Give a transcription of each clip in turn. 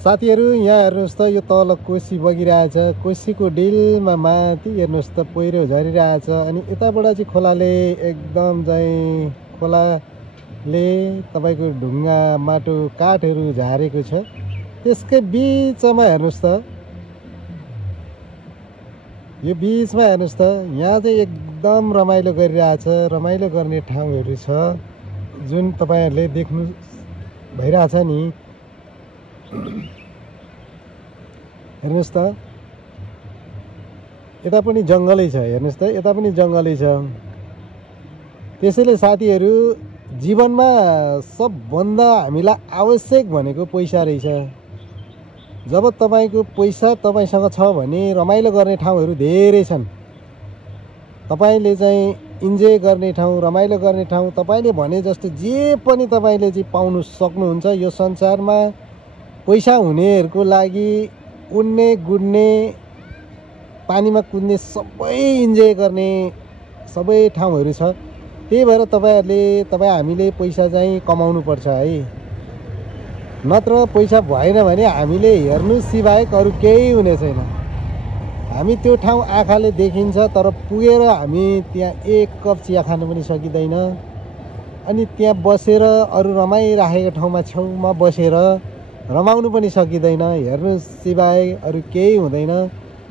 साथीहरू यहाँ हेर्नुहोस् त यो तल कोसी बगिरहेछ। कोसीको डिलमा माथि हेर्नुहोस् त पहिरो झरिरहेछ। अनि यताबाट चाहिँ खोलाले एकदम चाहिँ खोलाले तपाईँको ढुङ्गा माटो काठहरू झारेको छ। त्यसकै बिचमा हेर्नुहोस् त यो बिचमा हेर्नुहोस् त यहाँ चाहिँ एकदम रमाइलो गरिरहेछ। रमाइलो गर्ने ठाउँहरू छ जुन तपाईँहरूले देख्नु भइरहेछ नि। हेर्नुहोस् त यता पनि जङ्गलै छ। हेर्नुहोस् त यता पनि जङ्गलै छ। त्यसैले साथीहरू जीवनमा सबभन्दा हामीलाई आवश्यक भनेको पैसा रहेछ। जब तपाईँको पैसा तपाईँसँग छ भने रमाइलो गर्ने ठाउँहरू धेरै छन्। तपाईँले चाहिँ इन्जोय गर्ने ठाउँ, रमाइलो गर्ने ठाउँ, तपाईँले भने जस्तो जे पनि तपाईँले चाहिँ पाउनु सक्नुहुन्छ। यो संसारमा पैसा हुनेहरूको लागि उड्ने गुड्ने पानीमा कुद्ने सबै इन्जोय गर्ने सबै ठाउँहरू छ। त्यही भएर हामीले पैसा चाहिँ कमाउनु पर्छ है। नत्र पैसा भएन भने हामीले हेर्नु सिवाय अरू केही हुने छैन। हामी त्यो ठाउँ आँखाले देखिन्छ तर पुगेर हामी त्यहाँ एक कप चिया खानु पनि सकिँदैन। अनि त्यहाँ बसेर अरू रमाइराखेको ठाउँमा छेउमा बसेर रमाउनु पनि सकिँदैन। हेर्नु सिवाय अरू केही हुँदैन।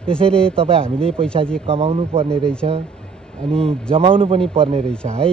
त्यसैले हामीले पैसा चाहिँ कमाउनु पर्ने रहेछ अनि जमाउनु पनि पर्ने रहेछ है।